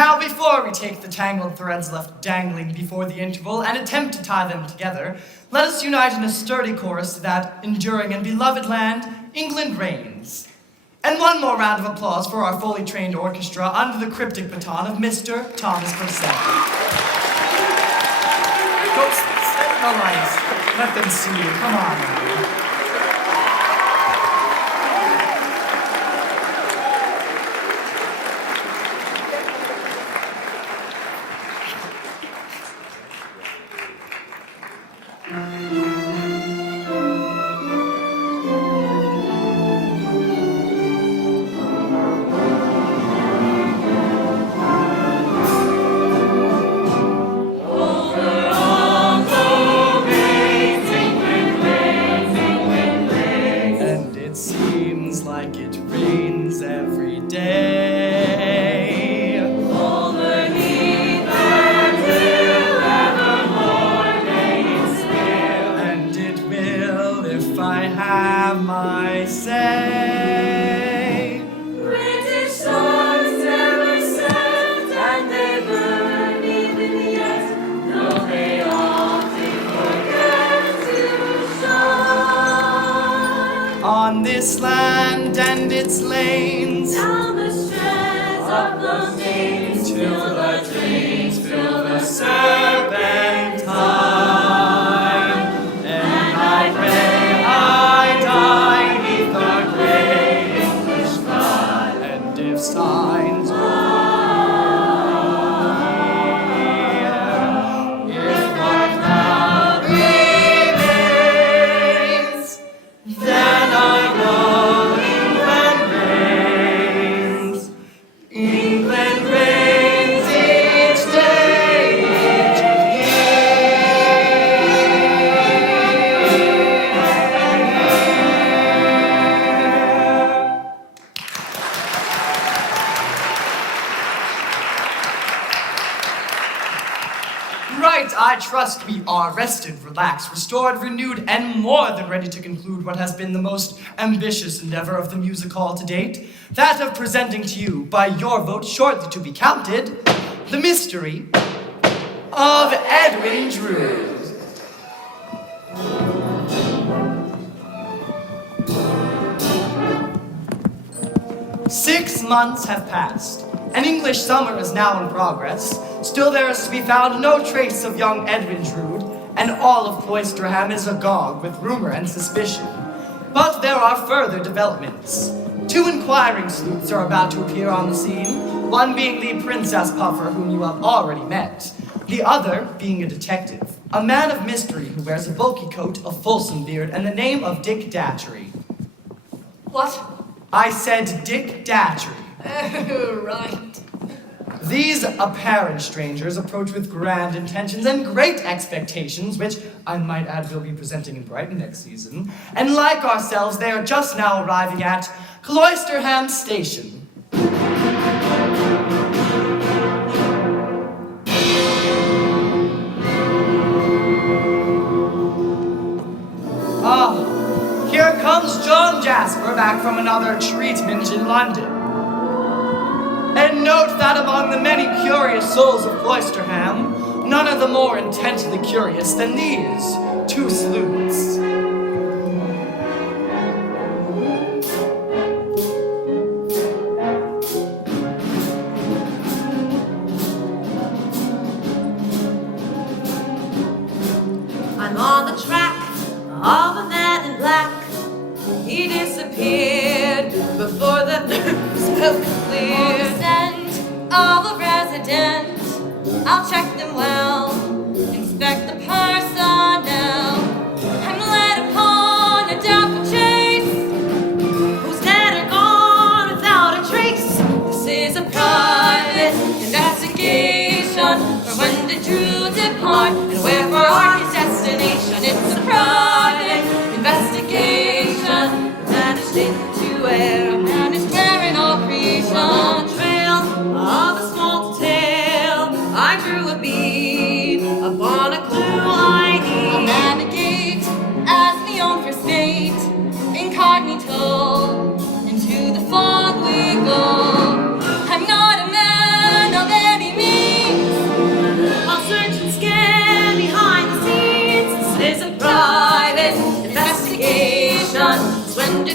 Now, before we take the tangled threads left dangling before the interval and attempt to tie them together, let us unite in a sturdy chorus to that enduring and beloved land, England reigns. And one more round of applause for our fully trained orchestra under the cryptic baton of Mr. Thomas Purcell. Go set the lights. Let them see you. Come on now. On this land and its lanes, down the strands of the mains, till the drains fill the serpentine. And I pray I die 'neath the great English sky. And if signs of fear, if what now remains, then I know England reigns. England reigns each day, each Right, I trust we are rested, relaxed, restored, renewed, and more than ready to conclude what has been the most ambitious endeavor of the music hall to date, that of presenting to you, by your vote shortly to be counted, the mystery of Edwin Drood. 6 months have passed. An English summer is now in progress. Still there is to be found no trace of young Edwin Drood, and all of Cloisterham is agog with rumor and suspicion. But there are further developments. 2 inquiring sleuths are about to appear on the scene, one being the Princess Puffer, whom you have already met, the other being a detective, a man of mystery who wears a bulky coat, a fulsome beard, and the name of Dick Datchery. What? I said Dick Datchery. Oh, right. These apparent strangers approach with grand intentions and great expectations, which I might add will be presenting in Brighton next season. And like ourselves, they are just now arriving at Cloisterham Station. Ah, here comes John Jasper back from another treatment in London. And note that among the many curious souls of Cloisterham, none are the more intensely curious than these 2 sleuths. I'm on the track of a man in black. He disappeared before the smoke cleared. On the scent of a resident, I'll check them well, inspect the personnel. I'm led upon a doubtful chase, who's dead and gone without a trace. This is a private investigation, for when did Drew depart, and wherefore are his destination? It's a private investigation, vanished into air, a man is wearing all creation. On the trail of a small detail, I drew a bead upon a clue I need. A navigate as the own for state, incognito, into the fog we go. I'm not a man of any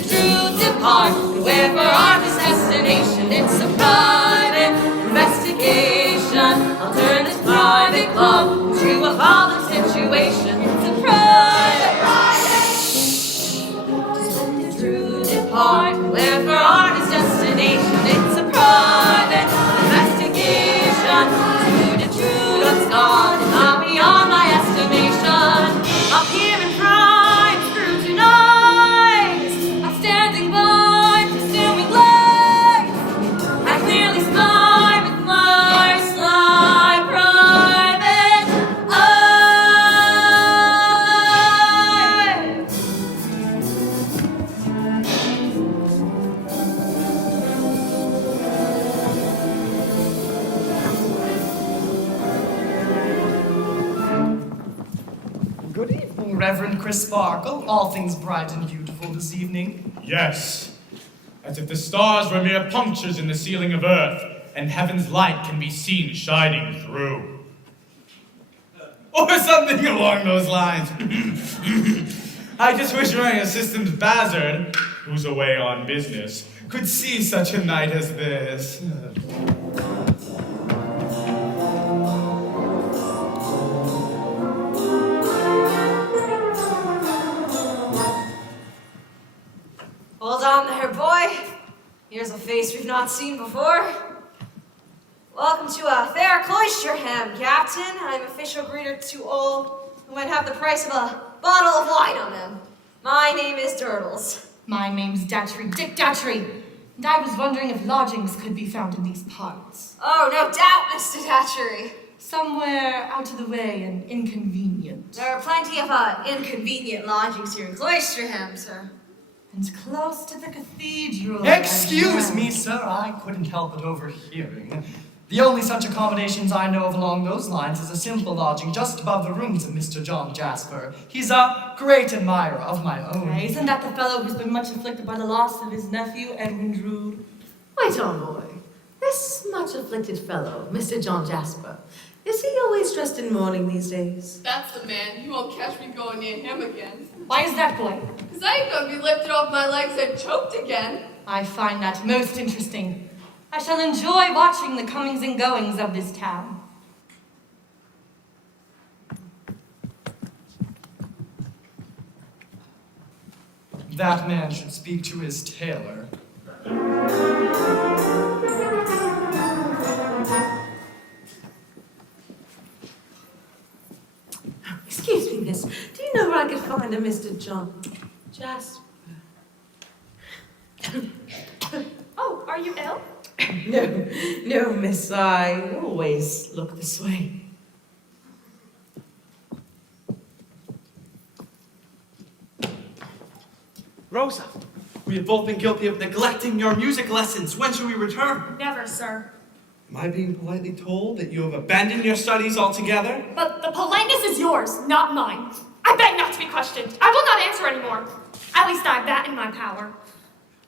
Drood depart. Beware for our destination. It's a private investigation. I'll turn this private club to a fallen situation. It's a private. Drood depart. Beware for our destination. It's a private investigation. Drood's gone, and I'm beyond my estimation. I'm here in prime, through tonight. I'm standing by, consuming light. I clearly spy with my sly private eye. Good evening, Reverend Chris Sparkle. All things bright and beautiful this evening. Yes, as if the stars were mere punctures in the ceiling of earth, and heaven's light can be seen shining through. Or something along those lines. I just wish my assistant Bazard, who's away on business, could see such a night as this. Hold on there, boy. Here's a face we've not seen before. Welcome to a fair cloisterham, Captain. I'm official greeter to all who might have the price of a bottle of wine on them. My name is Durdles. My name's Datchery, Dick Datchery, and I was wondering if lodgings could be found in these parts. Oh, no doubt, Mr. Datchery. Somewhere out of the way and inconvenient. There are plenty of inconvenient lodgings here in Cloisterham, sir. And close to the cathedral. Excuse me, sir, I couldn't help but overhearing. The only such accommodations I know of along those lines is a simple lodging just above the rooms of Mr. John Jasper. He's a great admirer of my own. Isn't that the fellow who's been much afflicted by the loss of his nephew, Edwin Drood? Wait on, boy. This much afflicted fellow, Mr. John Jasper, is he always dressed in mourning these days? That's the man. You won't catch me going near him again. Why is that, boy? Because I ain't gonna be lifted off my legs and choked again. I find that most interesting. I shall enjoy watching the comings and goings of this town. That man should speak to his tailor. Excuse me, miss. Do you know where I could find a Mr. John Jasper? Oh, are you ill? No, miss. I always look this way. Rosa, we have both been guilty of neglecting your music lessons. When should we return? Never, sir. Am I being politely told that you have abandoned your studies altogether? But the politeness is yours, not mine. I beg not to be questioned. I will not answer anymore. At least I have that in my power.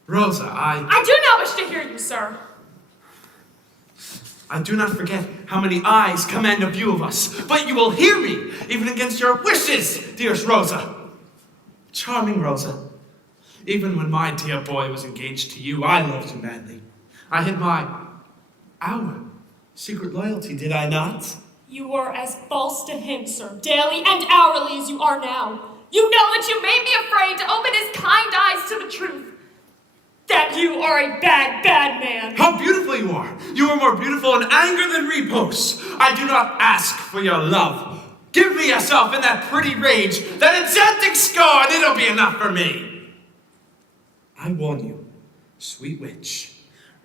Rosa, I do not wish to hear you, sir. I do not forget how many eyes command a view of us, but you will hear me, even against your wishes, dearest Rosa. Charming Rosa, even when my dear boy was engaged to you, I loved you madly. I hid our secret loyalty, did I not? You were as false to him, sir, daily and hourly as you are now. You know that you made me afraid to open his kind eyes to the truth. That you are a bad, bad man. How beautiful you are! You are more beautiful in anger than repose. I do not ask for your love. Give me yourself in that pretty rage, that enchanting scorn, it'll be enough for me. I warn you, sweet witch,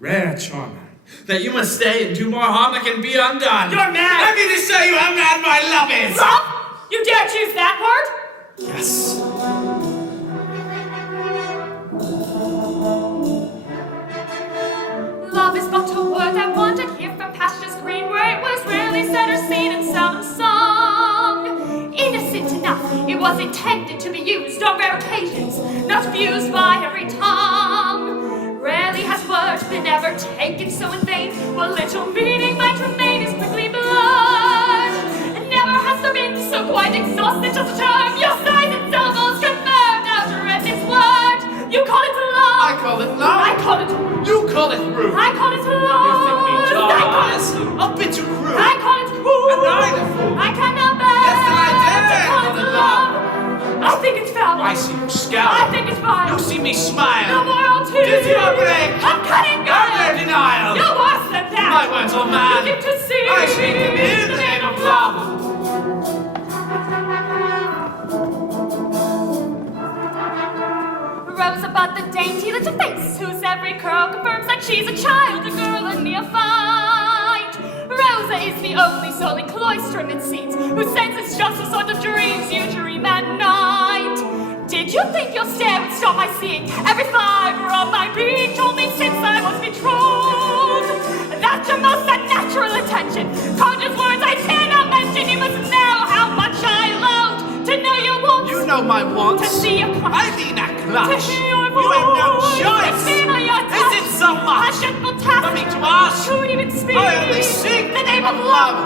rare charmer, that you must stay and do more harm that can be undone. You're mad! I mean to show you how mad my love is! Love? You dare choose that word? Yes. Love is but a word that wandered here from pastures green, where it was rarely said or seen and seldom sung. Innocent enough, it was intended to be used on rare occasions, not abused by every tongue. Rarely has word been ever taken so in vain, what little meaning might remain is quickly blurred. And never has there been so quite exhausted just a term. Your sighs and syllables confirmed, now to read this word. You call it call it love. I call it rude. You call it rude. I call it love. You think me I call jawless? it rude. A bit too crude. I call it cool. And neither fool. I cannot bear Yes, then I dare to call call it it love. I think it's foul. I see you I scowl. think it's vile. You see me smile. No more tears. Did you break? I'm cutting No more denial. You're worse than that. My words are mad. You get to see. I speak them in the name of love. Rosebud, the dainty little face, whose every curl confirms that she's a child, a girl, a neophyte. Rosa is the only soul in cloistrum, it seems, whose sense is just the sort of dreams you dream at night. Did you think your stare would stop my seeing? Every fiber of my being told me since I was betrothed that your most unnatural attention conjures words I cannot mention. You must know how much I loathe to know your wants. You know my wants. To see your clutch. I mean that clutch. To hear your You ain't no voice. choice. To feel your Is touch. it so much Passionful task. for me to ask? Who would even speak? I only sing the name of love.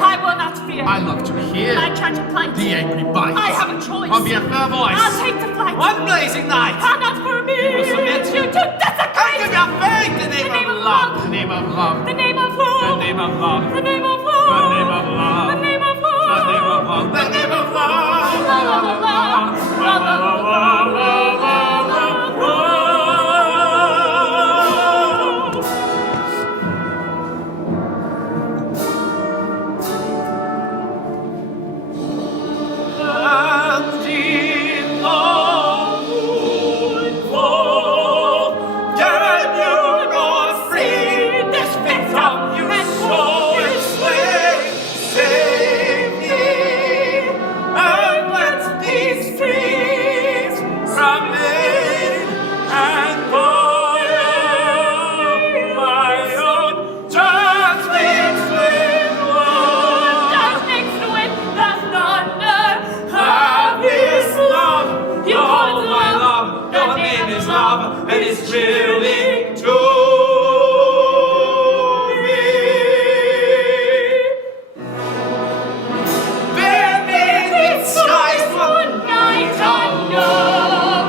I will not fear. I love to hear My tragic plight. the angry bite. I have a choice. I'll be a fair voice. I'll take to flight. One blazing night. How not for me. You will submit. You to desecrate. I give your faith the name of love. The name of love. The name of love. The name of love. The name of love. The name of love. The name of love. The name of love. The name of love. La la la la. La la la la. And it's really to me. Beneath skies one night unknown,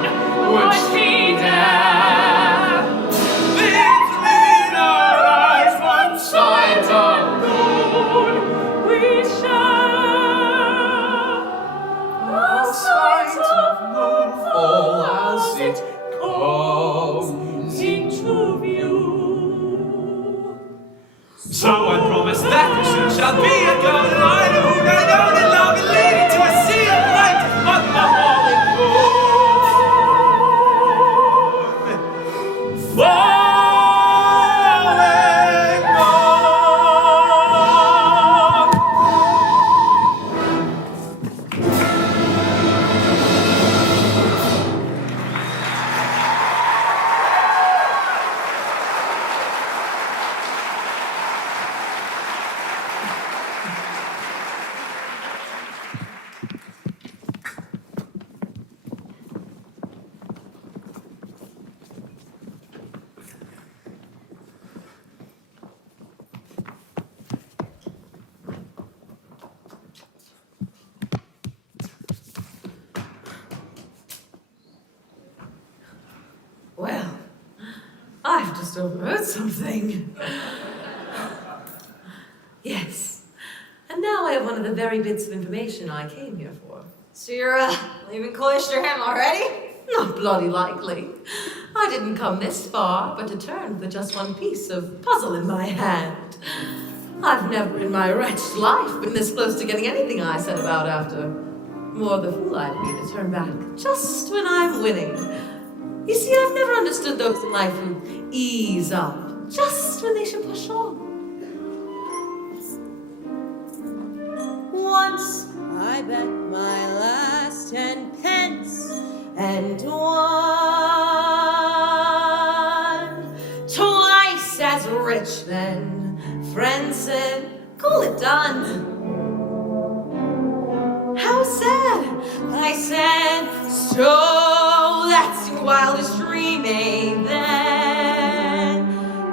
would she dare? Between our eyes one sight unknown, we share. A sight of moonfall as it comes into view. So I promise that you soon shall be a golden idol who may know the love and lead to a sea of light on the falling moon. Falling Well, I've just overheard something. Yes. And now I have one of the very bits of information I came here for. So you're, leaving Cloisterham already? Not bloody likely. I didn't come this far, but to turn with just one piece of puzzle in my hand. I've never in my wretched life been this close to getting anything I set about after. More the fool I'd be to turn back just when I'm winning. You see, I've never understood those in life who ease up just when they should push on. Once I bet my last 10 pence and won. Twice as rich then, friends said, call it done. How sad, I said, so that's your wildest dream, eh, then?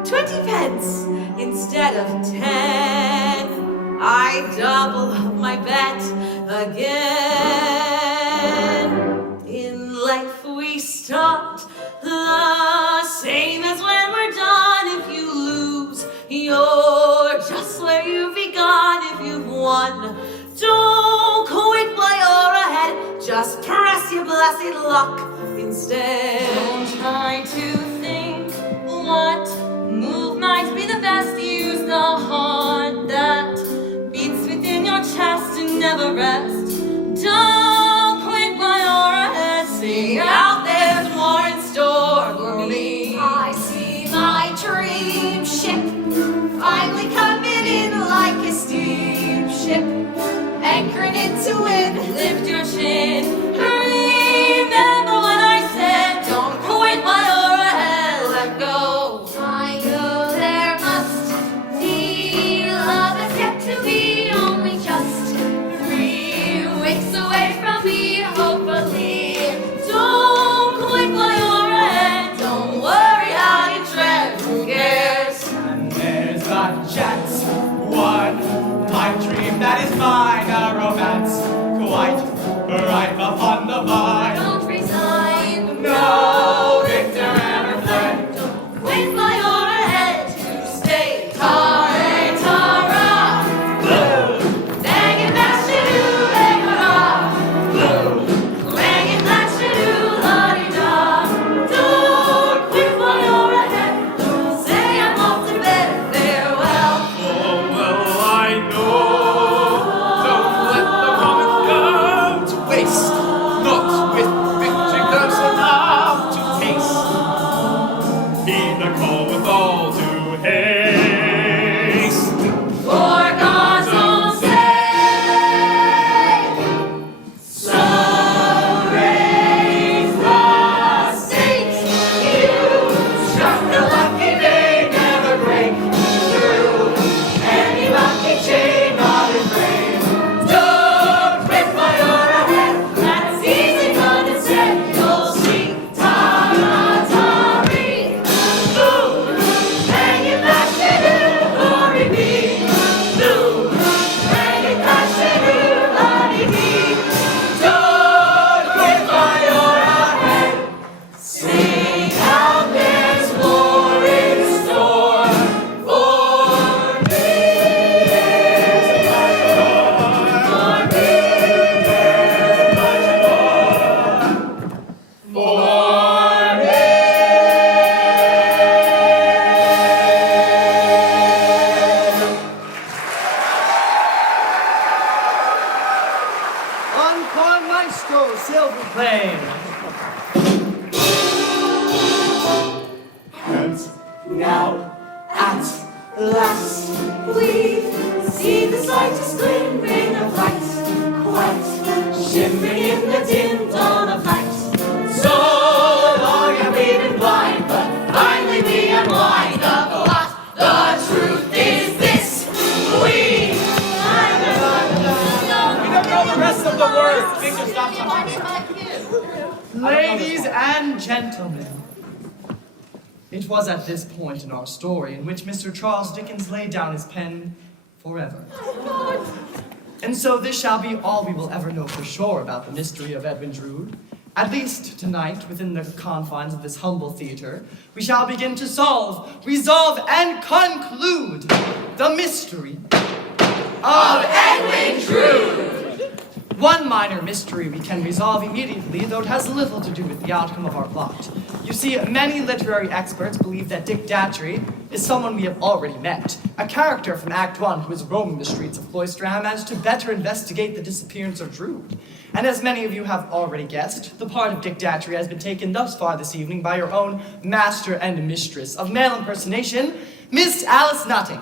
20 pence instead of 10. I double up my bet again. In life we start life. placid luck instead. Don't try to think what move might be the best. Use the heart that beats within your chest and never rest. Don't quit while you're ahead. Sing out, there's more in store for me. I see my dream ship finally coming in like a steamship, anchoring into wind. Lift your chin. Remember what I said. Don't quit while you're ahead. Let go. I know there must be love that's yet to be, only just 3 weeks away from me, hopefully. Don't quit while you're ahead. Don't worry how you tread. Who cares? And there's a jet, one pipe dream that is mine, a romance quite ripe upon the vine. Don't resign. No victor ever fled. Don't quit while you're ahead. To stay. Tare, tara, blue. Bang and mash it, ooh, bang, hurrah. Blue. Bang and mash it, ooh, la-di-da. Don't quit while you're ahead. Don't say I'm off to bed. Farewell. Oh, well, I know. Don't let the moment go to waste. Not with victory close enough to taste. Heed the call with all to haste. For God's own sake, so raise the stakes. You struck the lucky vein, never break through any lucky chain, not in vain. Don't quit while you're ahead. That's easy, but instead you'll see Tara-tari, boom, bang and mash it, ooh, glory be. Boom, bang and mash it, ooh, la-di-dee. Don't quit while you're ahead. Sing out, there's more in store for me. Encore maestro, silver plane. And now, at last, we see the slightest glimmering of light, quite shimmering in the dim dawn of night. So long have we been blind, but finally we unwind. The plot, the truth is this: we We don't know the rest of the words. Victor, stop talking. Ladies and gentlemen, it was at this point in our story in which Mr. Charles Dickens laid down his pen forever. And so this shall be all we will ever know for sure about the mystery of Edwin Drood. At least tonight, within the confines of this humble theater, we shall begin to solve, resolve, and conclude the mystery of Edwin Drood. One minor mystery we can resolve immediately, though it has little to do with the outcome of our plot. You see, many literary experts believe that Dick Datchery is someone we have already met, a character from Act 1 who is roaming the streets of Cloisterham as to better investigate the disappearance of Drood. And as many of you have already guessed, the part of Dick Datchery has been taken thus far this evening by your own master and mistress of male impersonation, Miss Alice Nutting.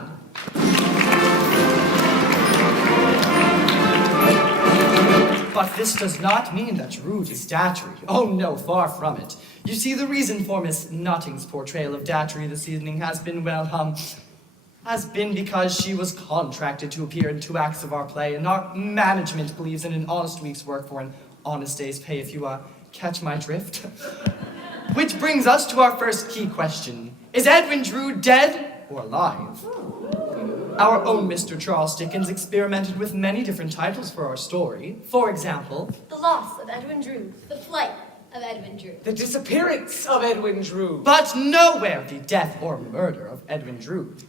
But this does not mean that Drood is Datchery. Oh no, far from it. You see, the reason for Miss Nutting's portrayal of Datchery this evening has been, has been because she was contracted to appear in 2 acts of our play, and our management believes in an honest week's work for an honest day's pay, if you, catch my drift. Which brings us to our first key question. Is Edwin Drood dead or alive? Our own Mr. Charles Dickens experimented with many different titles for our story. For example, The Loss of Edwin Drood. The Flight of Edwin Drood. The disappearance of Edwin Drood. but nowhere the death or murder of Edwin Drood.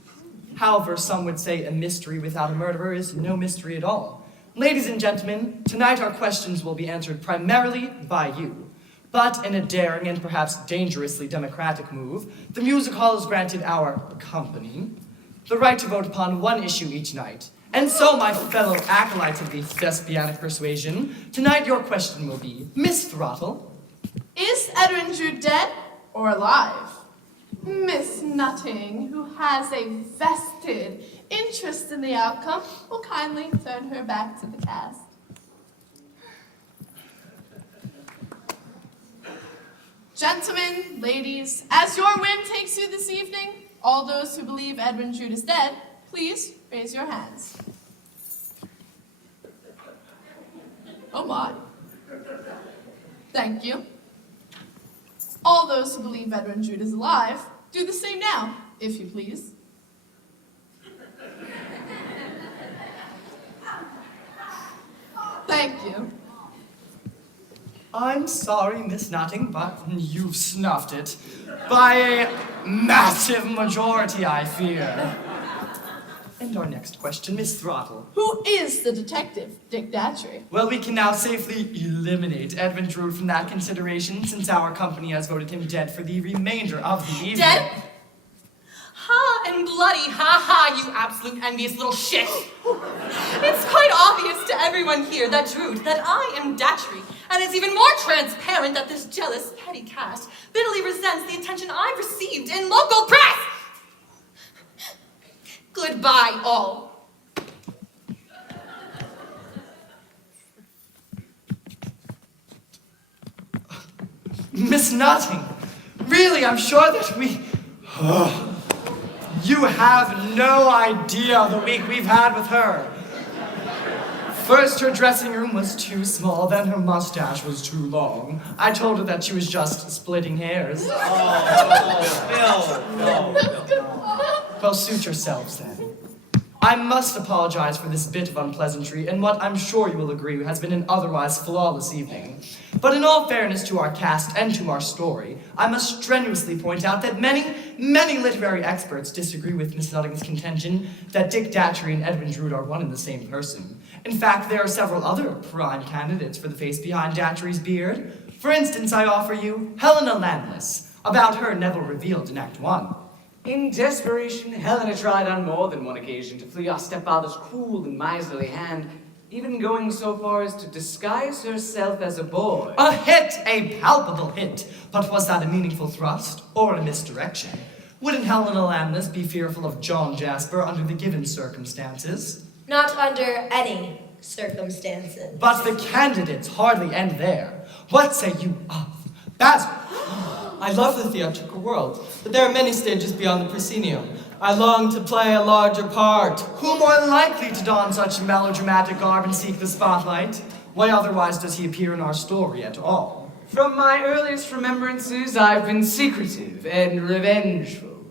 However, some would say a mystery without a murderer is no mystery at all. Ladies and gentlemen, tonight our questions will be answered primarily by you. But in a daring and perhaps dangerously democratic move, the music hall has granted our company the right to vote upon one issue each night. And so, my fellow acolytes of the thespianic persuasion, tonight your question will be, Miss Throttle, is Edwin Drood dead or alive? Miss Nutting, who has a vested interest in the outcome, will kindly turn her back to the cast. Gentlemen, ladies, as your whim takes you this evening, all those who believe Edwin Drood is dead, please raise your hands. Oh my. Thank you. All those who believe Edwin Drood is alive, do the same now, if you please. Thank you. I'm sorry, Miss Nutting, but you've snuffed it. By a massive majority, I fear. And our next question, Miss Throttle. Who is the detective, Dick Datchery? Well, we can now safely eliminate Edwin Drood from that consideration, since our company has voted him dead for the remainder of the evening. Dead? Ha and bloody, ha, you absolute envious little shit. It's quite obvious to everyone here that Drood, that I am Datchery, and it's even more transparent that this jealous, petty caste bitterly resents the attention I've received in local press. Goodbye, all. Miss Nutting, really, I'm sure that we... You have no idea the week we've had with her. First, her dressing room was too small, then her mustache was too long. I told her that she was just splitting hairs. Well, suit yourselves then. I must apologize for this bit of unpleasantry in what I'm sure you will agree has been an otherwise flawless evening. But in all fairness to our cast and to our story, I must strenuously point out that many literary experts disagree with Miss Nutting's contention that Dick Datchery and Edwin Drood are one and the same person. In fact, there are several other prime candidates for the face behind Datchery's beard. For instance, I offer you Helena Landless. About her, Neville revealed in Act 1. In desperation, Helena tried on more than one occasion to flee our stepfather's cruel and miserly hand, even going so far as to disguise herself as a boy. A hit, a palpable hit. But was that a meaningful thrust or a misdirection? Wouldn't Helena Landless be fearful of John Jasper under the given circumstances? Not under any circumstances. But the candidates hardly end there. What say you of Basil? I love the theatrical world, but there are many stages beyond the proscenium. I long to play a larger part. Who more likely to don such melodramatic garb and seek the spotlight? Why otherwise does he appear in our story at all? From my earliest remembrances, I've been secretive and revengeful.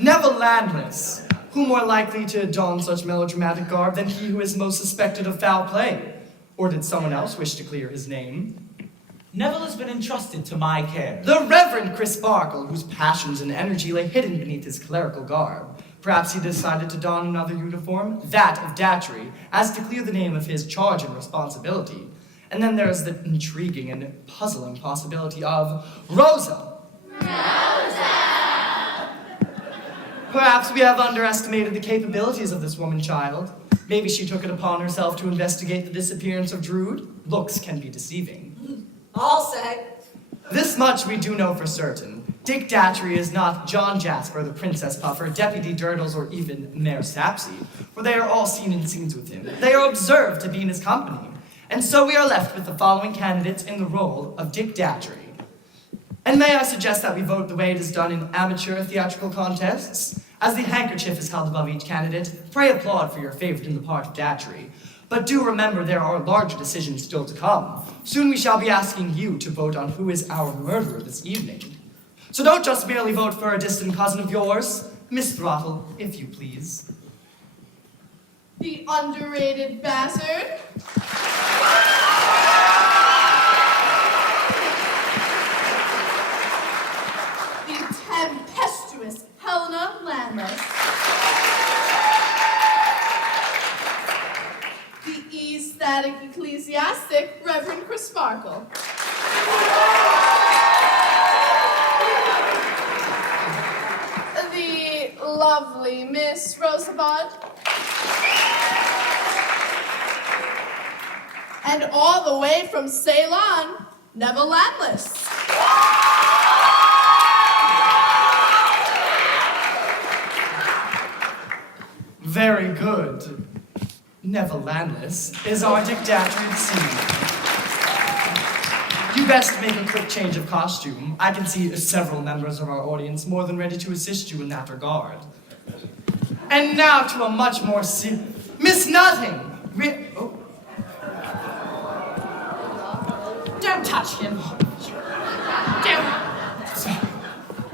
Neville Landless. Who more likely to don such melodramatic garb than he who is most suspected of foul play? Or did someone else wish to clear his name? Neville has been entrusted to my care. The Reverend Chris Sparkle, whose passions and energy lay hidden beneath his clerical garb. Perhaps he decided to don another uniform, that of Datchery, as to clear the name of his charge and responsibility. And then there's the intriguing and puzzling possibility of Rosa. Perhaps we have underestimated the capabilities of this woman-child. Maybe she took it upon herself to investigate the disappearance of Drood. Looks can be deceiving. I'll say. This much we do know for certain. Dick Datchery is not John Jasper, the Princess Puffer, Deputy Durdles, or even Mayor Sapsy, for they are all seen in scenes with him. They are observed to be in his company. And so we are left with the following candidates in the role of Dick Datchery. And may I suggest that we vote the way it is done in amateur theatrical contests? As the handkerchief is held above each candidate, pray applaud for your favorite in the part of Datchery. But do remember there are larger decisions still to come. Soon we shall be asking you to vote on who is our murderer this evening. So don't just merely vote for a distant cousin of yours. Miss Throttle, if you please. The underrated bastard. The tempestuous Helena Landless. The ecstatic ecclesiastic Reverend Chris Sparkle. The lovely Miss Rosebud. And all the way from Ceylon, Neville Landless. Very good. Neville Landless is our dictator at sea. You best make a quick change of costume. I can see several members of our audience more than ready to assist you in that regard. And now to a much more Miss Nutting! Don't touch him. Don't.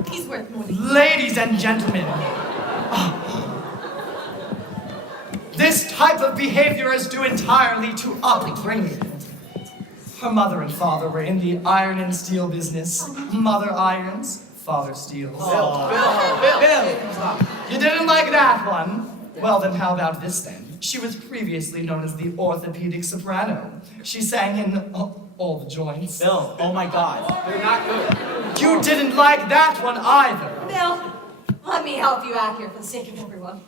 He's worth more than Ladies and gentlemen, this type of behavior is due entirely to upbringing. Her mother and father were in the iron and steel business. Mother irons, father steels. Bill! You didn't like that one? Well, then how about this then? She was previously known as the orthopedic soprano. She sang in all the joints. Bill, oh my God. They're not good. You didn't like that one either. Bill, let me help you out here for the sake of everyone.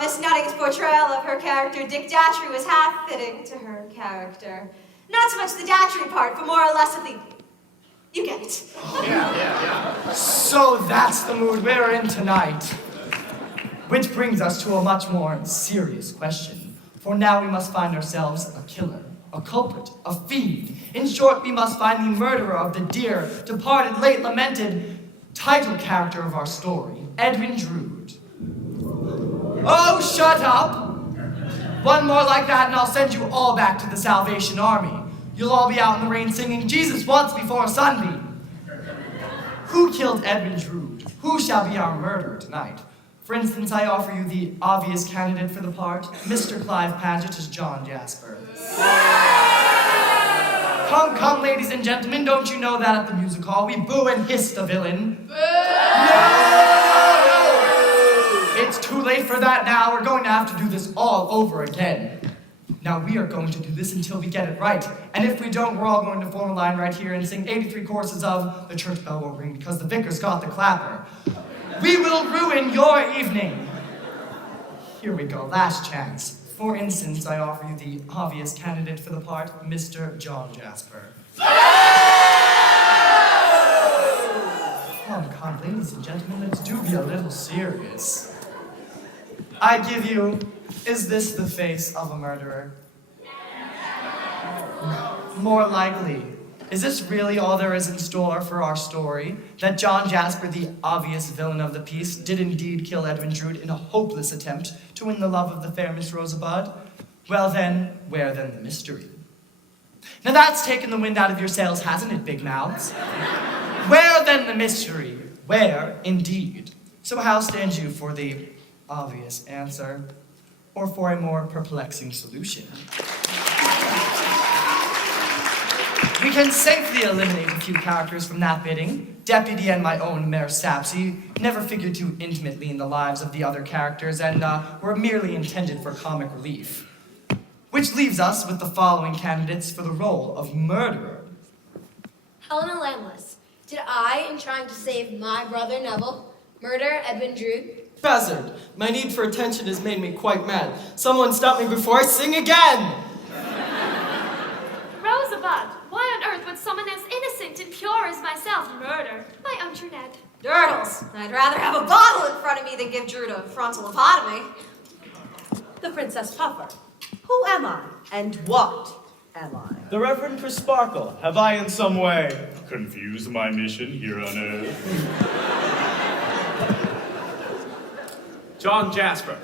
Miss Nutting's portrayal of her character, Dick Datchery, was half-fitting to her character. Not so much the Datchery part, but more or less of the... You get it. Yeah. So that's the mood we're in tonight. Which brings us to a much more serious question. For now we must find ourselves a killer, a culprit, a fiend. In short, we must find the murderer of the dear, departed, late lamented title character of our story, Edwin Drood. Oh, shut up! One more like that and I'll send you all back to the Salvation Army. You'll all be out in the rain singing Jesus once before a sunbeam. Who killed Edwin Drood? Who shall be our murderer tonight? For instance, I offer you the obvious candidate for the part, Mr. Clive Paget as John Jasper. Come, ladies and gentlemen, don't you know that at the music hall we boo and hiss the villain? No! It's too late for that now. We're going to have to do this all over again. Now, we are going to do this until we get it right. And if we don't, we're all going to form a line right here and sing 83 courses of The Church Bell Won't Ring because the vicar's got the clapper. We will ruin your evening. Here we go, last chance. For instance, I offer you the obvious candidate for the part, Mr. John Jasper. Come, ladies and gentlemen, let's do be a little serious. I give you, is this the face of a murderer? More likely. Is this really all there is in store for our story? That John Jasper, the obvious villain of the piece, did indeed kill Edwin Drood in a hopeless attempt to win the love of the fair Miss Rosebud? Well then, where then the mystery? Now that's taken the wind out of your sails, hasn't it, big mouths? Where then the mystery? Where, indeed? So how stand you for the obvious answer, or for a more perplexing solution? We can safely eliminate a few characters from that bidding. Deputy and my own Mayor Sapsy never figured too intimately in the lives of the other characters and were merely intended for comic relief. Which leaves us with the following candidates for the role of murderer. Helena Landless. Did I, in trying to save my brother Neville, murder Edwin Drood? Buzzard, my need for attention has made me quite mad. Someone stop me before I sing again! Rosebud, why on earth would someone as innocent and pure as myself murder my own Trunette? Durdles, I'd rather have a bottle in front of me than give Drood a frontal lobotomy. The Princess Puffer. Who am I? And what am I? The Reverend Crisparkle, have I in some way confused my mission here on Earth? John Jasper.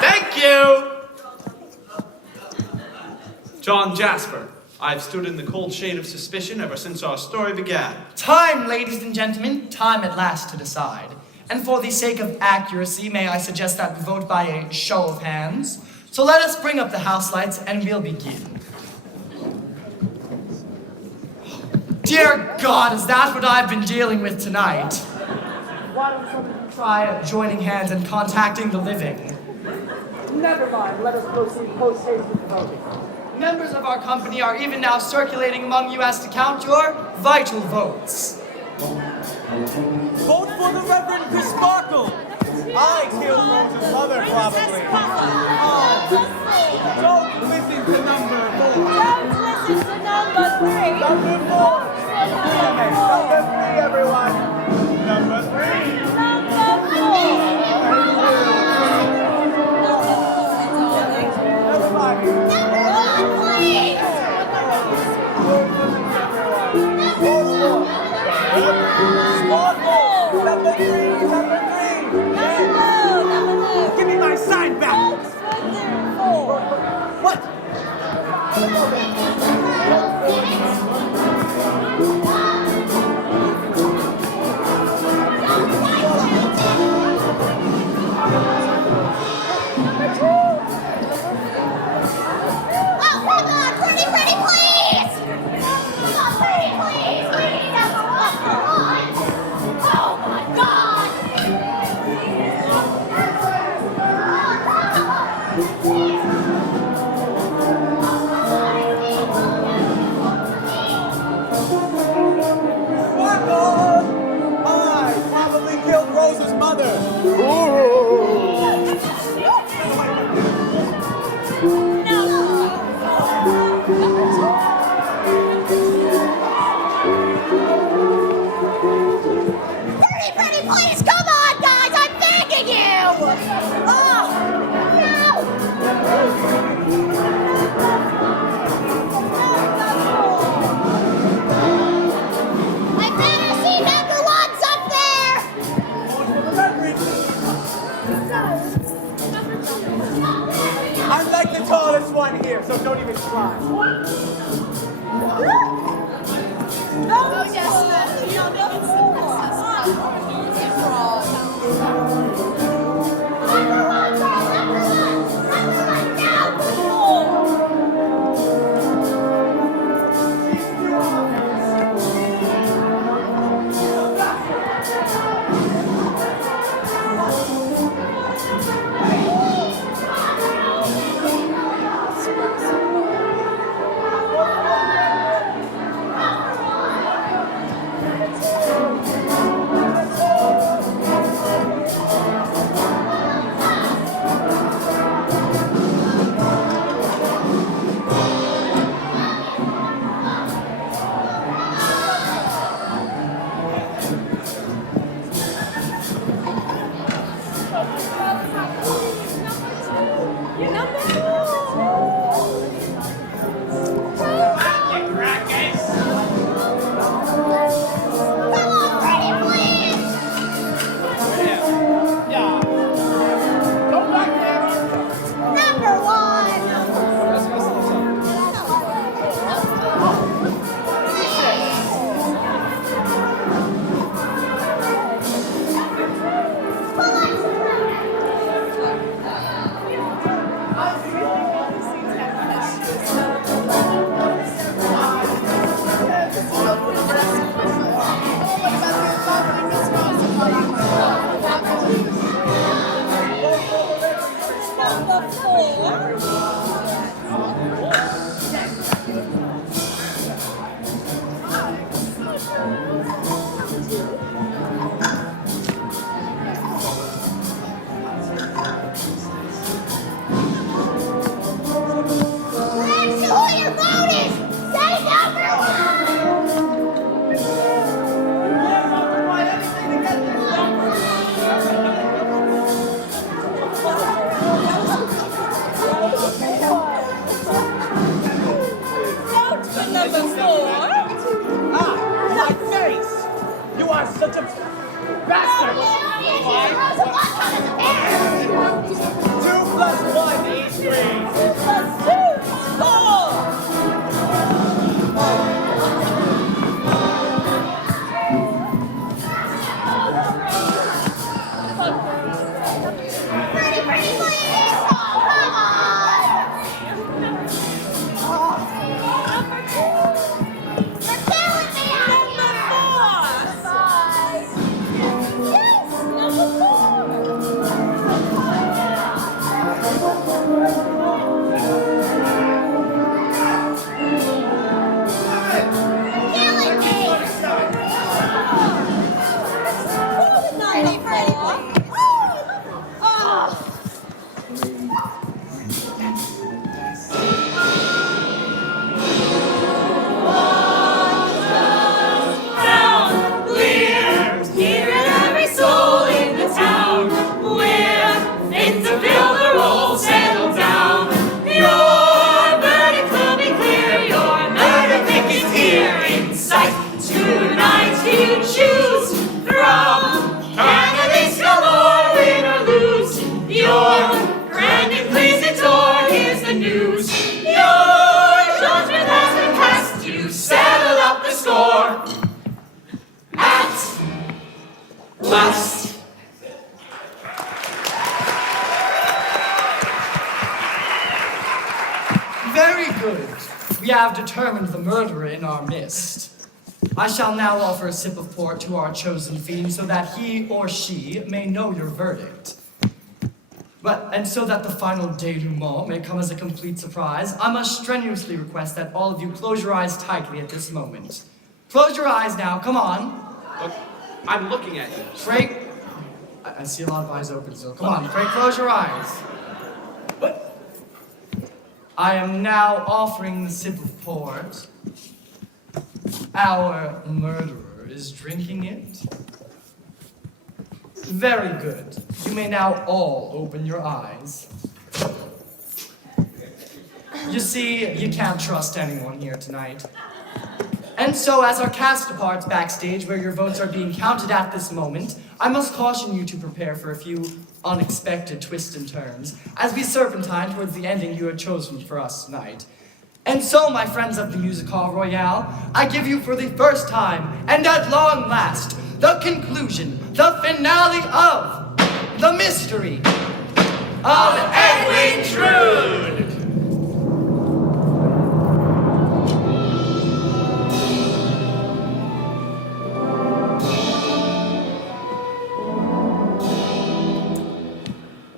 Thank you! John Jasper. I've stood in the cold shade of suspicion ever since our story began. Time, ladies and gentlemen, time at last to decide. And for the sake of accuracy, may I suggest that we vote by a show of hands? So let us bring up the house lights and we'll begin. Dear God, is that what I've been dealing with tonight? Why don't some of you try joining hands and contacting the living? Never mind, let us proceed post-haste with voting. members of our company are even now circulating among you as to count your vital votes. Vote for the Reverend Chris Sparkle. I killed Rose's mother, probably. Oh, don't listen to number 4. Don't listen to number 3. Number 4. Number 3, everyone. Number 3. Number 4. Everybody. Number 1, please. Sparkle. Number 3. Number 3. Number 2. Give me my sign back. What? Oh, come on, pretty, please. Come on, pretty, please. We need number 1. Oh my God. Sparkle! I probably killed Rose's mother. Pretty, please. Come on, guys. I'm begging you. Oh, I better see number 1's up there. I'm like the tallest one here, so don't even try. Oh, yes, number 4. last. Very good. We have determined the murderer in our midst. I shall now offer a sip of port to our chosen fiend so that he or she may know your verdict. And so that the final denouement may come as a complete surprise, I must strenuously request that all of you close your eyes tightly at this moment. Close your eyes now, come on. Look, I'm looking at you. Pray. I see a lot of eyes open, so come on, pray, close your eyes. I am now offering the sip of port. Our murderer is drinking it. Very good. You may now all open your eyes. You see, you can't trust anyone here tonight. And so, as our cast departs backstage where your votes are being counted at this moment, I must caution you to prepare for a few unexpected twists and turns as we serpentine towards the ending you had chosen for us tonight. And so, my friends of the Music Hall Royale, I give you for the first time, and at long last, the conclusion, the finale of The Mystery of Edwin Drood!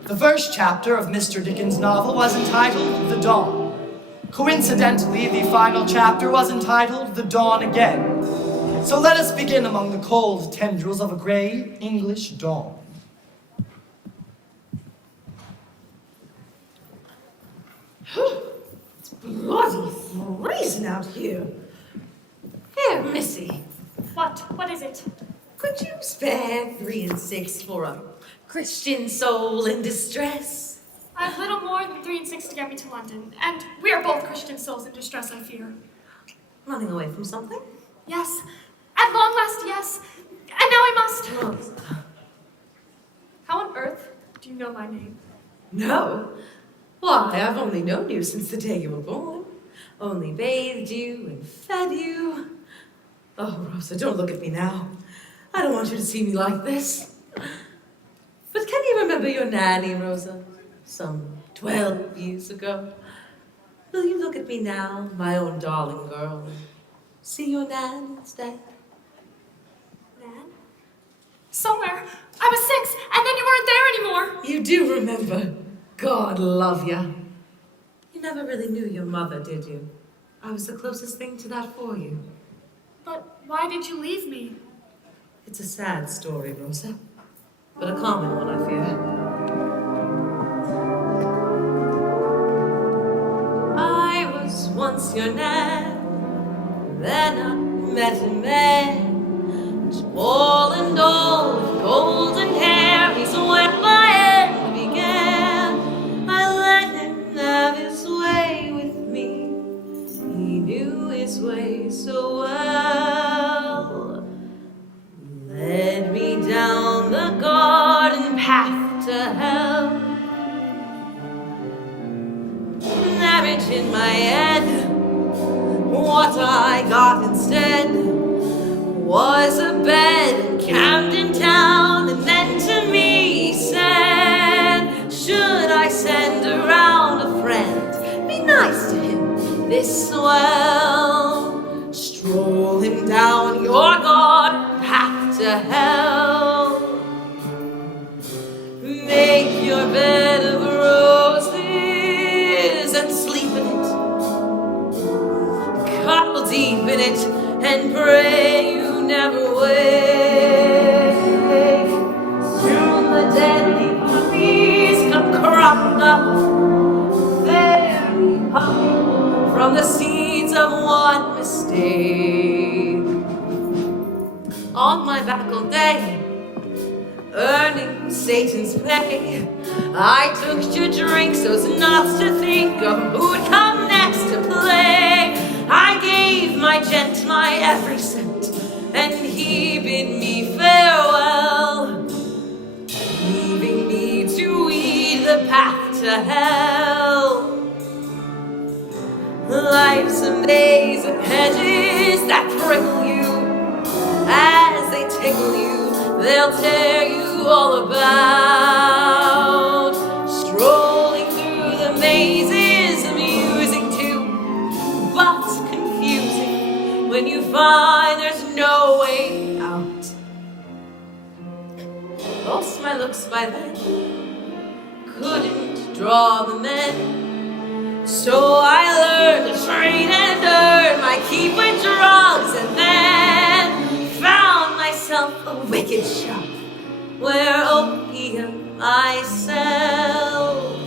The first chapter of Mr. Dickens' novel was entitled The Dawn. Coincidentally, the final chapter was entitled The Dawn Again. So let us begin among the cold tendrils of a gray English dawn. It's bloody freezing out here. Here, Missy. What is it? Could you spare 3 and 6 for a Christian soul in distress? I have little more than 3 and 6 to get me to London, and we are both Christian souls in distress, I fear. Running away from something? Yes. At long last, yes. And now I must. How on earth do you know my name? No. Why, I've only known you since the day you were born. Only bathed you and fed you. Oh, Rosa, don't look at me now. I don't want you to see me like this. But can you remember your nanny, Rosa? Some 12 years ago. Will you look at me now, my own darling girl, and see your Nan instead? Nan? Somewhere. I was 6, and then you weren't there anymore. You do remember. God love you. You never really knew your mother, did you? I was the closest thing to that for you. But why did you leave me? It's a sad story, Rosa, but a common one, I fear. I was once your Nan, then I met a man, tall and old with golden hair. He's where my end began. I let him have his way with me. He knew his way so well. Led me down the garden path to hell. Marriage in my head. What I got instead was a bed in Camden Town. And then to me he said, should I send around a friend? Be nice to him, this swell. Stroll him down your garden path to hell. Make your bed of roses and sleep in it. Cuddle deep in it and pray you never wake. Soon the deadly puppies come cropping up, very puffy from the seeds of one mistake. On my back all day, earning Satan's pay, I took to drink so as not to think of who'd come next to play. I gave my gent my every cent, and he bid me farewell, leaving me to weed the path to hell. Life's a maze of hedges that prickle you as they tickle you. they'll tear you all about. Strolling through the mazes, amusing too, but confusing when you find there's no way out. Lost my looks by then, couldn't draw the men. So I learned to trade and earn my keep with drugs, and then found myself a wicked shop where opium I sell.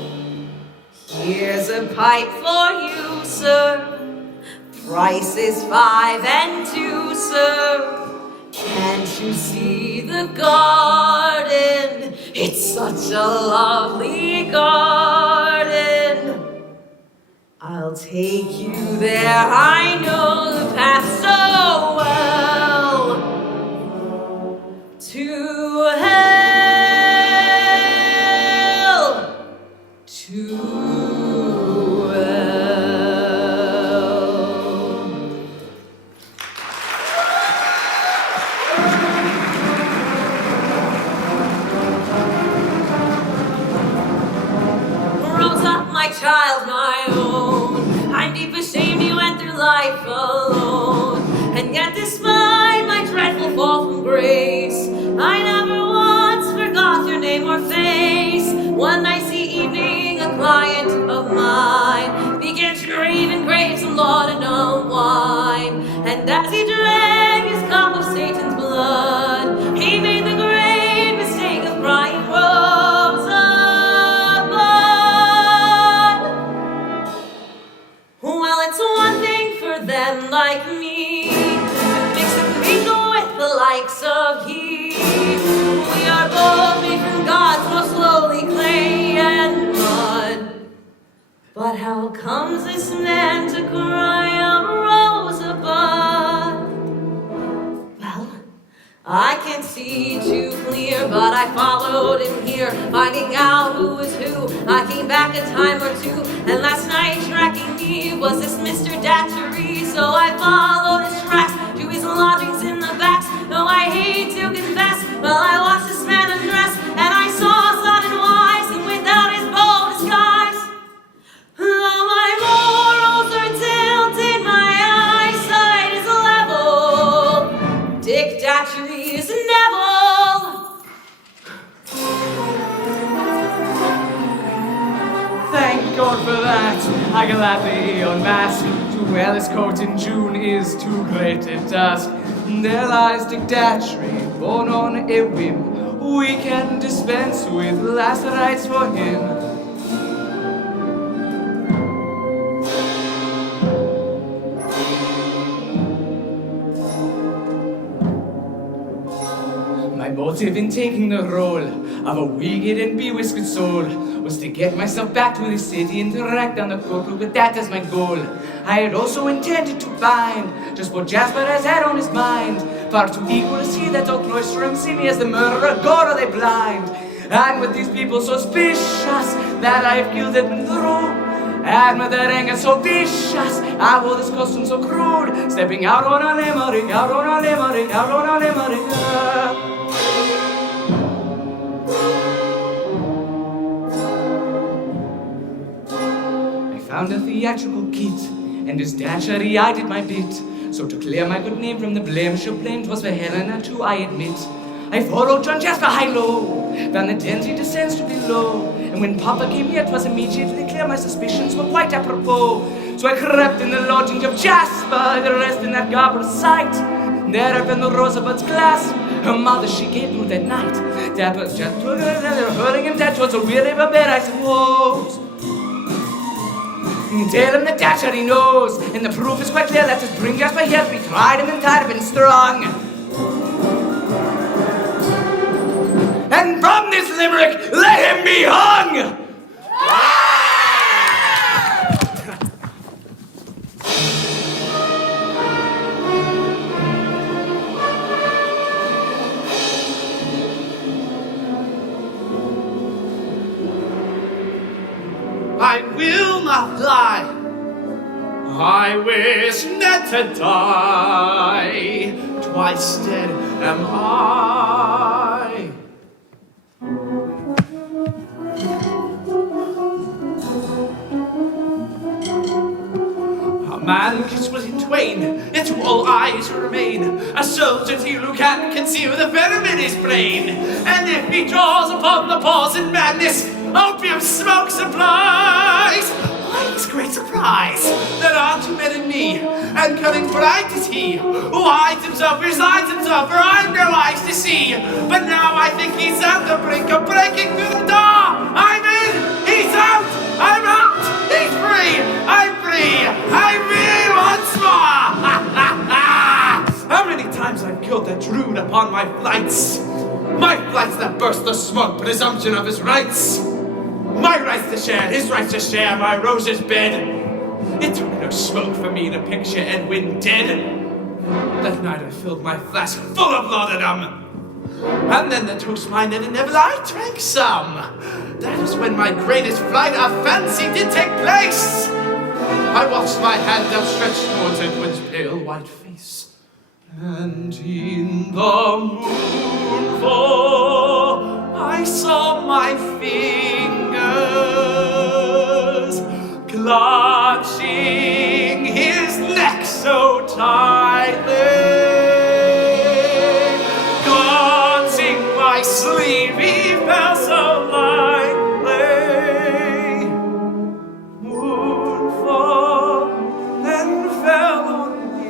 Here's a pipe for you, sir. Price is 5 and 2, sir. Can't you see the garden? It's such a lovely garden. I'll take you there, I know the path so well. To hell, to my child, my own. I'm deep ashamed you went through life alone. And yet despite my dreadful fall from grace, I never once forgot your name or face. One icy evening, a client of mine began to grave and crave some laudanum wine. And as he drank his cup of Satan's blood, he made the great mistake of crying rose above. Well, it's one thing for them like me to mix and mingle with the likes of he. We are both made from God's most lowly clay and mud. But how comes this man to cry a rosebud? Well, I can't see too clear, but I followed him here, finding out who was who. I came back a time or two, and last night tracking me was this Mr. Datchery. So I followed his tracks to his lodgings in the backs. Though I hate to confess, well, I watched this man undress, and I saw sodden wise, and without his bold disguise. Though my morals are tilted, my eyesight is level. Dick Datchery is Neville. Thank God for that. I gladly unmask. To wear this coat in June is too great a task. There lies Dick Datchery, born on a whim. We can dispense with last rites for him. My motive in taking the role of a wicked and bewhiskered soul was to get myself back to the city and to rack down the courtroom with that as my goal. I had also intended to find just what Jasper has had on his mind. Far too eager to see that old cloister see me as the murderer, God are they blind. And with these people so suspicious that I have killed them through, and with their anger so vicious, I wore this costume so crude, stepping out on a limerick, out on a limerick, out on a limerick. I found a theatrical kit, and as Datchery I did my bit. So to clear my good name from the blame, she blamed was for Helena too, I admit. I followed John Jasper high-low, found the dens he descends to below. And when Papa came here, 'twas immediately clear my suspicions were quite apropos. So I crept in the lodging of Jasper, the rest in that garbed sight. There up in the Rosebud's glass, her mother she gave through that night. Dapper just took her, they're hurling him dead, 'twas a weary bed, I suppose. Tell him that Datchery knows, and the proof is quite clear that to bring Jasper here, we tried him and tied him and strung. And from this limerick, let him be hung! I will not die. I wish not to die. Twice dead am I. Man can split in twain, yet to all eyes remain a soldier till who can conceal the venom in his brain. And if he draws upon the pause in madness, opium smoke supplies. Why this great surprise? There are two men in me, and cunning bright is he, who hides himself, resides himself, for I've no eyes to see. But now I think he's at the brink of breaking through the door. I'm in, he's out, I'm out, he's free, I'm free, I'm in once more. How many times I've killed that Drood upon my flights that burst the smug presumption of his rights. My rights to share, his rights to share my rose's bed. It took no smoke for me to picture Edwin dead. That night I filled my flask full of laudanum, and then the toast-minded and Neville I drank some. That is when my greatest flight of fancy did take place. I watched my hand outstretched towards Edwin's pale white face, and in the moonfall I saw my fingers clutching his neck so tightly, glancing my sleeve, he fell so lightly. Moonfall then fell on me.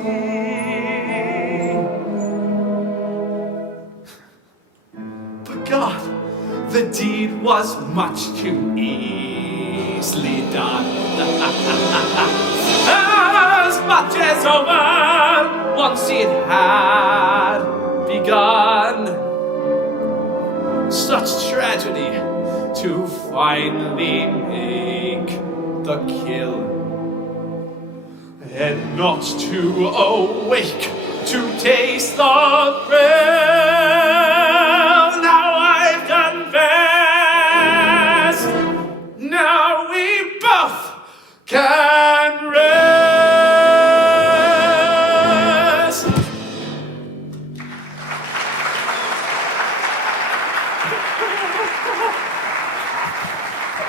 But God, the deed was much too easily done. As much as over, once it had begun. Such tragedy to finally make the kill, and not to awake to taste the thrill. Now I've done best. Now we both can rest.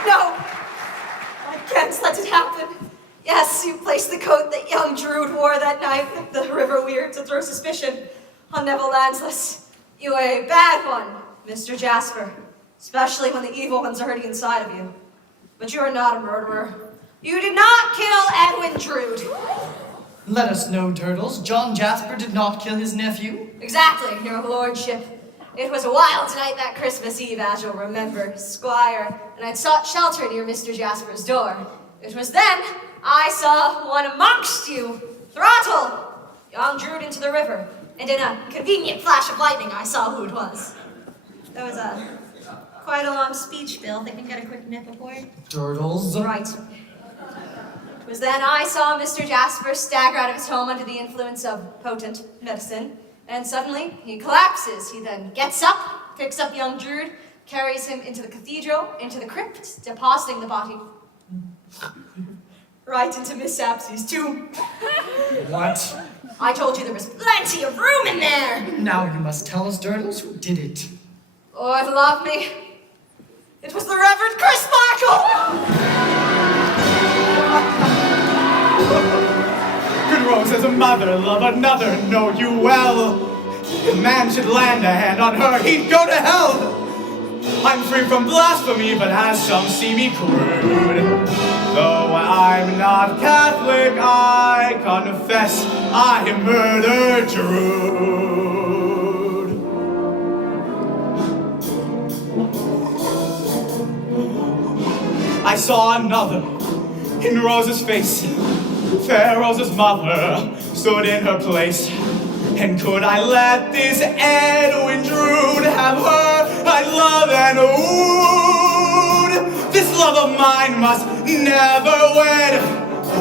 No! I can't let it happen. Yes, you placed the coat that young Drood wore that night at the River Weir to throw suspicion on Neville Lansless. You are a bad one, Mr. Jasper, especially when the evil ones are hurting inside of you. But you are not a murderer. You did not kill Edwin Drood. Let us know, Turtles. John Jasper did not kill his nephew. Exactly, your lordship. It was a wild night that Christmas Eve, as you'll remember, Squire, and I'd sought shelter near Mr. Jasper's door. It was then I saw one amongst you throttle young Drood into the river, and in a convenient flash of lightning, I saw who it was. There was quite a long speech, Bill. Think we can get a quick nip aboard? Turtles. Right. It was then I saw Mr. Jasper stagger out of his home under the influence of potent medicine, and suddenly he collapses. He then gets up, picks up young Drood, carries him into the cathedral, into the crypt, depositing the body right into Miss Sapsey's tomb. What? I told you there was plenty of room in there. Now you must tell us, Turtles, who did it. Lord love me. It was the Reverend Chris Markle! Good Rose, as a mother, love another, know you well. If man should land a hand on her, he'd go to hell. I'm free from blasphemy, but as some see me crude. Though I'm not Catholic, I confess I murdered Drood. I saw another in Rose's face. Fair Rose's mother stood in her place. And could I let this Edwin Drood have her I love and wooed? This love of mine must never wed.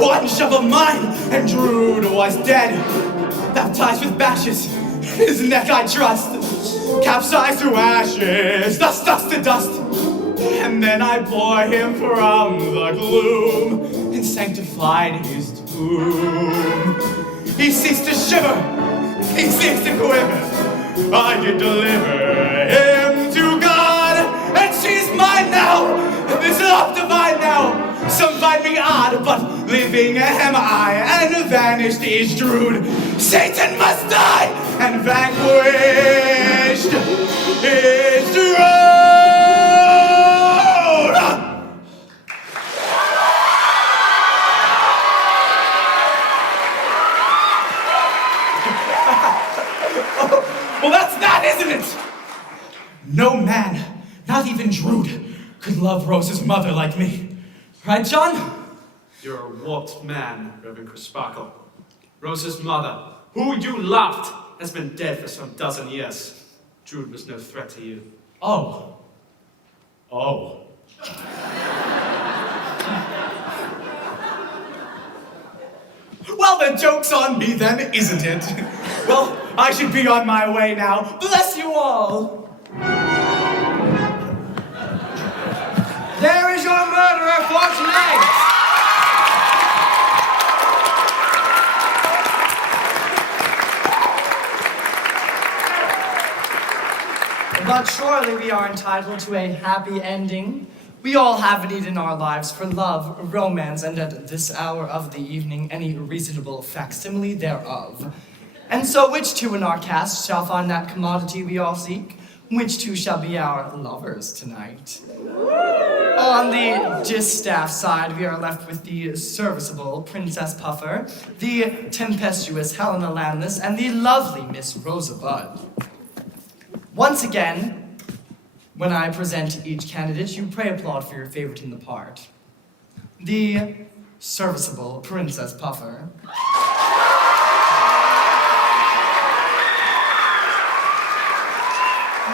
One shove of mine and Drood was dead. Baptized with bashes, his neck I trust. Capsized to ashes, dust to dust. And then I bore him from the gloom and sanctified his tomb. He ceased to shiver, he ceased to quiver. I did deliver him to God, and she's mine now. This love divine now. Some find me odd, but living am I, and vanished is Drood. Satan must die, and vanquished is Drood! Well, that's that, isn't it? No man, not even Drood, could love Rose's mother like me. Right, John? You're a warped man, Reverend Crisparkle. Rose's mother, who you loved, has been dead for some dozen years. Drood was no threat to you. Oh. Oh. Well, the joke's on me then, isn't it? Well, I should be on my way now. Bless you all! There is your murderer for tonight! But surely we are entitled to a happy ending. We all have a need in our lives for love, romance, and at this hour of the evening, any reasonable facsimile thereof. And so which two in our cast shall find that commodity we all seek? Which two shall be our lovers tonight? On the distaff side, we are left with the serviceable Princess Puffer, the tempestuous Helena Landless, and the lovely Miss Rosa Budd. Once again, when I present each candidate, you pray applaud for your favorite in the part. The serviceable Princess Puffer.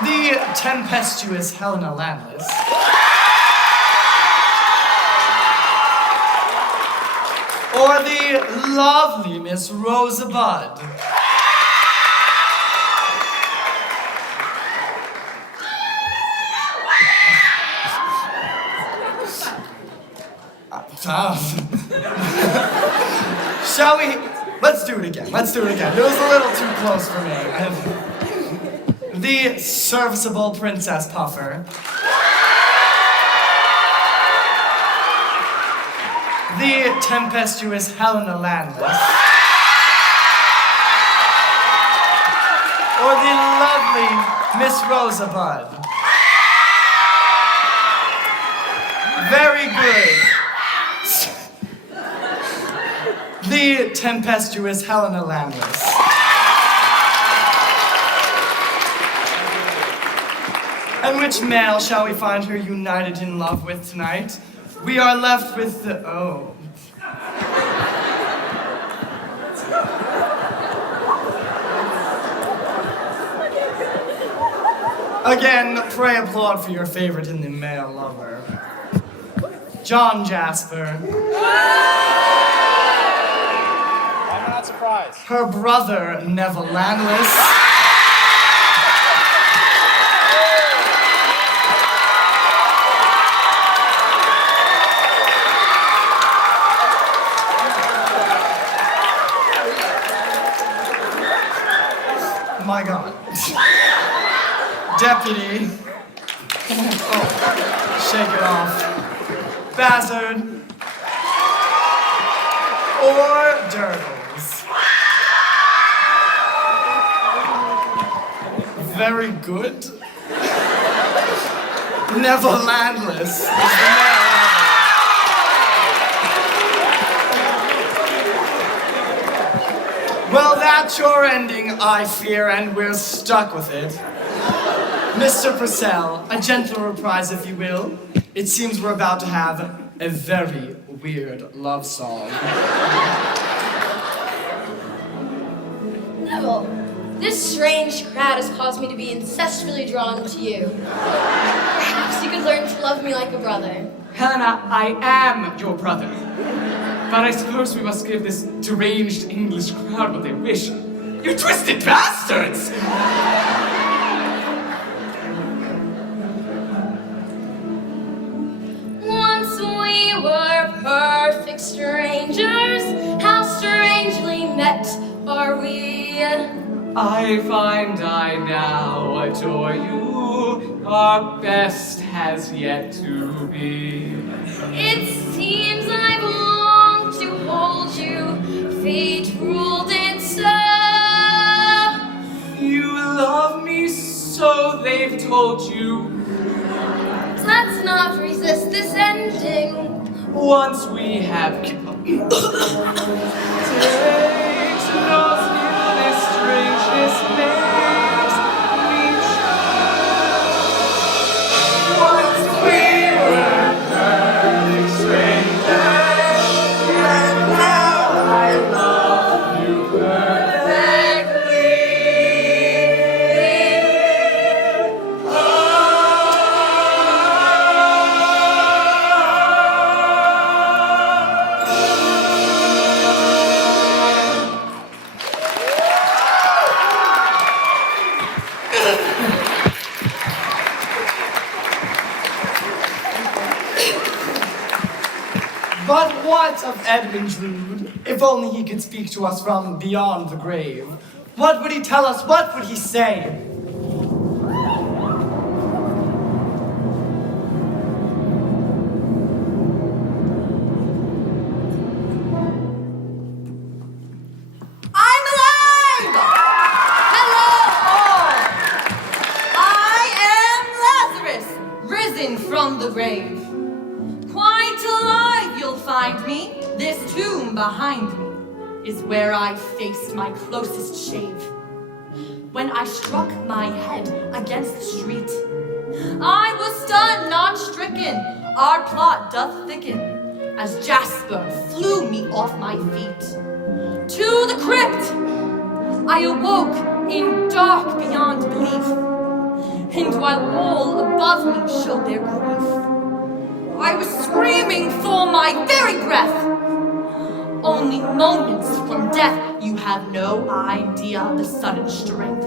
The tempestuous Helena Landless. Or the lovely Miss Rosa Budd. Shall we? Let's do it again. Let's do it again. It was a little too close for me. The serviceable Princess Puffer. The tempestuous Helena Landless. Or the lovely Miss Rosa Budd. Very good. The tempestuous Helena Landless. And which male shall we find her united in love with tonight? We are left with the... oh. Again, pray applaud for your favorite in the male lover. John Jasper. I'm not surprised. Her brother, Neville Landless. My God. Deputy. Oh, shake it off. Bastard. Or Durdles. Very good. Neville Landless is the male. Well, that's your ending, I fear, and we're stuck with it. Mr. Purcell, a gentle reprise, if you will. It seems we're about to have a very weird love song. Neville, this strange crowd has caused me to be incestually drawn to you. Perhaps you could learn to love me like a brother. Helena, I am your brother. But I suppose we must give this deranged English crowd what they wish. You twisted bastards! Once we were perfect strangers, how strangely met are we? I find I now adore you. Our best has yet to be. It seems I've longed to hold you. Fate ruled it so. You love me, so they've told you. Let's not resist this ending. Once we have takes no stillness, strangeness makes me sure. Once we were perfect strangers, and now I love you perfectly. But what of Edwin Drood? If only he could speak to us from beyond the grave. What would he tell us? What would he say? I'm alive! Hello, all! I am Lazarus, risen from the grave. Quite alive, you'll find me. This tomb behind me is where I faced my closest shave. When I struck my head against the street, I was stunned, not stricken. Our plot doth thicken as Jasper flew me off my feet. To the crypt I awoke in dark beyond belief, and while all above me showed their grief, I was screaming for my very breath. Only moments from death, you have no idea the sudden strength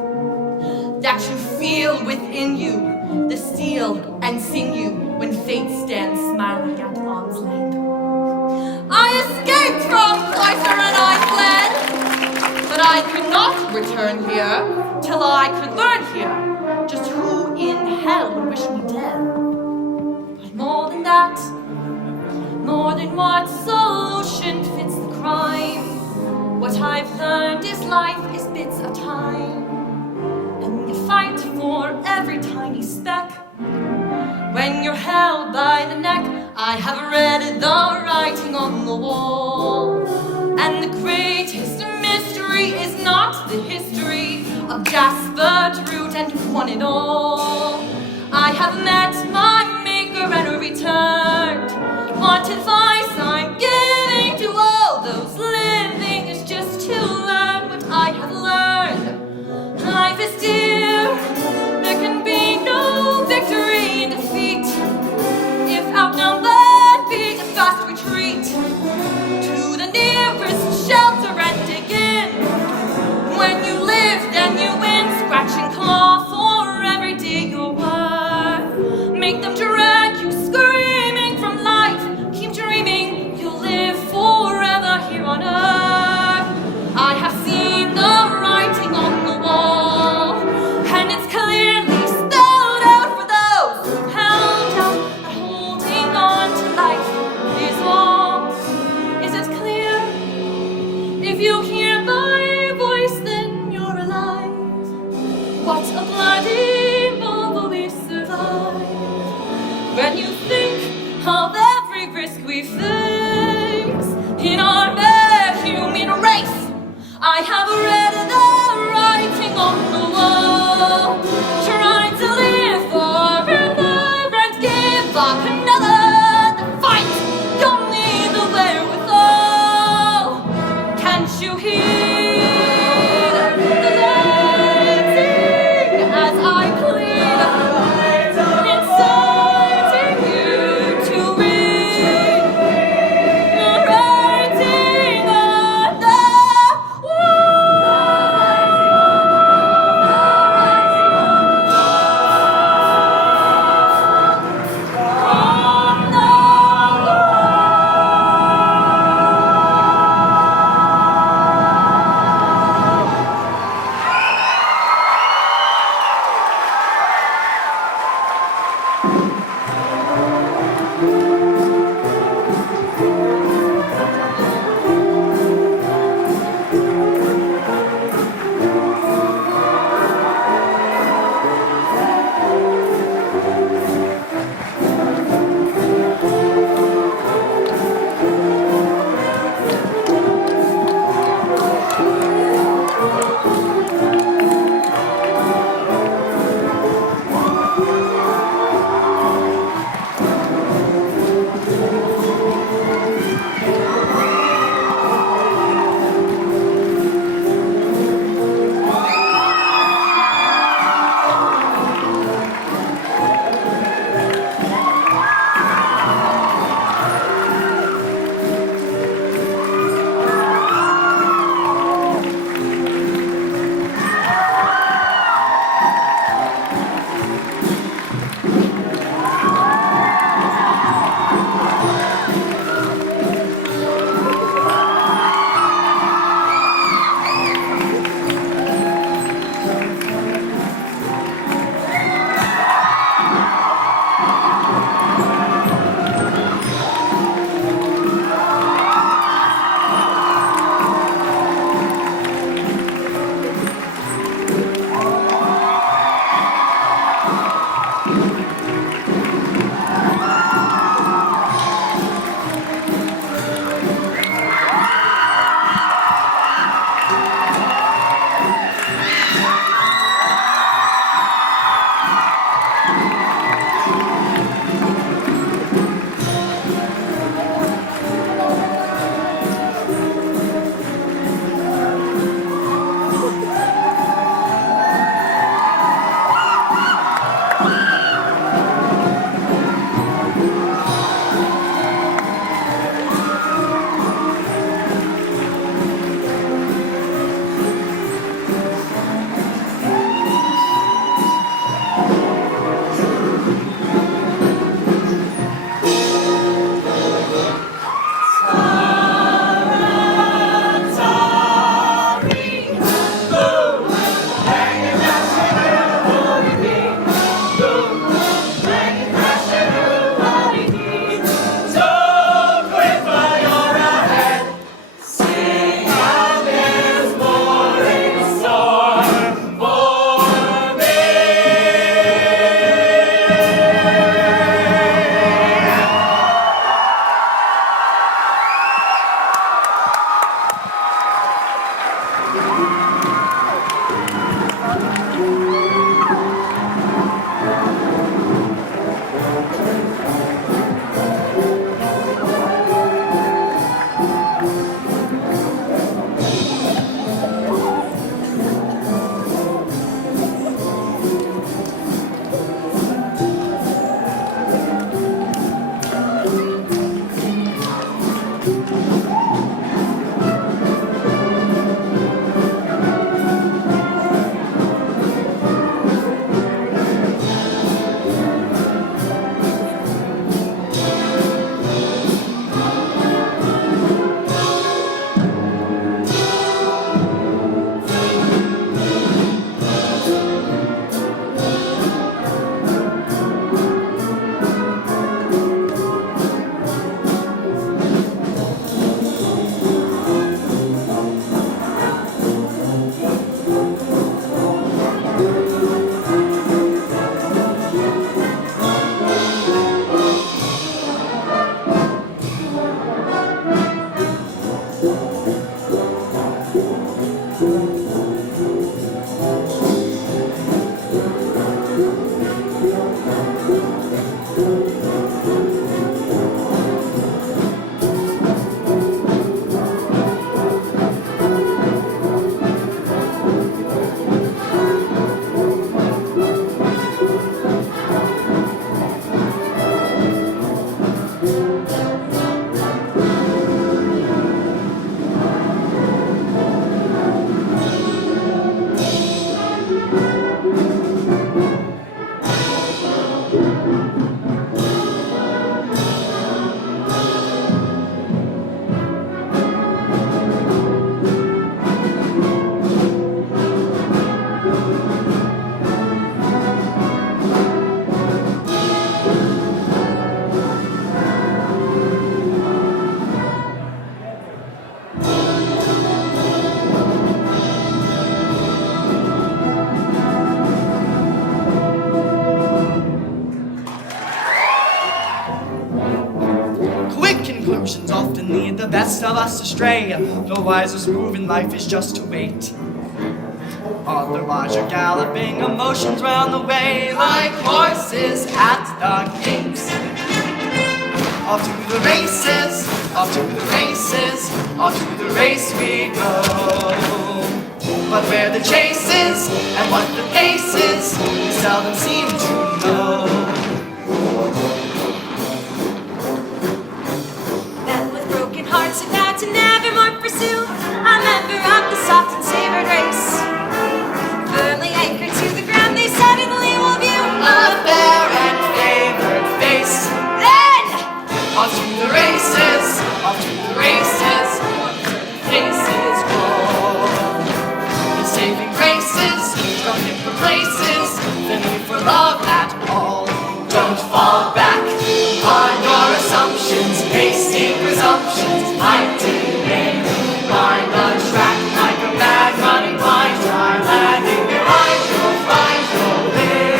that you feel within you, the steel and sinew when fate stands smiling at arm's length. I escaped from cloister and I fled, but I could not return here till I could learn here just who in hell would wish me dead. But more than that, more than what solution fits the crime, what I've learned is life is bits of time, and you fight for every tiny speck. When you're held by the neck, I have read the writing on the wall, and the greatest mystery is not the history of Jasper Drood and who won it all. I have met my maker and returned. What advice I'm giving to all those living is just to learn what I have learned. Life is dear, there can be no victory in defeat. If outnumbered, beat a fast retreat to the nearest shelter and dig in. When you live, then you win. Scratch and claw for every day your worth. Make them drag you screaming from life. Keep dreaming, you'll live forever here on earth. I have seen the writing on the wall, and it's clearly spelled out for those who held out that holding on to life is all. Is it clear? If you hear my voice, then you're alive. What a bloody marvel we survive. When you think of every risk we face in our human race, I have read the writing on the wall. Try to live forever and give up another fight. You'll need the wherewithal. Can't you hear the lighting as I plead, inciting you to read the writing on the wall? Conclusions often lead the best of us astray. The wisest move in life is just to wait. Otherwise you're galloping emotions round the way like horses at the gates. Off to the races, off to the races, off to the race we go. But where the chase is and what the pace is, we seldom seem to know. Hearts are vowed to never more pursue a member of the soft and savored race. Firmly anchored to the ground, they suddenly will view a fair and favored face. Then, off to the races, off to the races, faces go. The saving graces, from different places, the need for love at all. Don't fall back on your assumptions, hasty presumptions might delay. Mind the track like a bad running blind. Try landing behind, you'll find your way.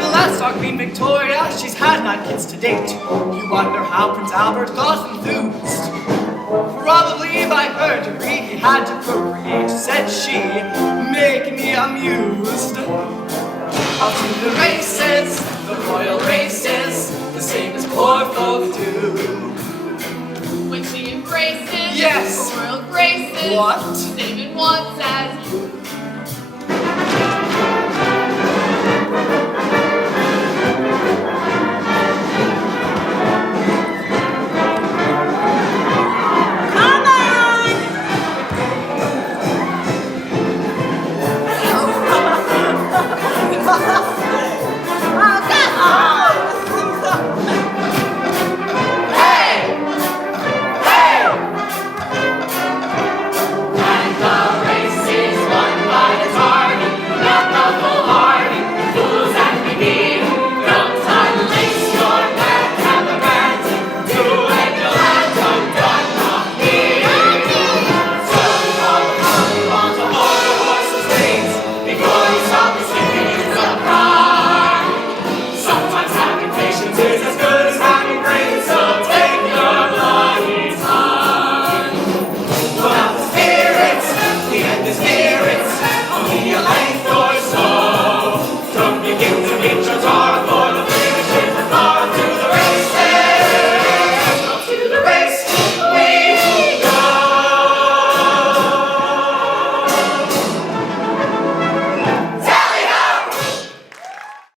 Well, that's our Queen Victoria. She's had 9 kids to date. You wonder how Prince Albert got enthused. Probably by her degree he had to procreate, said she, make me amused. Off to the races, the royal races, the same as poor folk do. When she embraces yes. the royal graces, what? David wants as come on!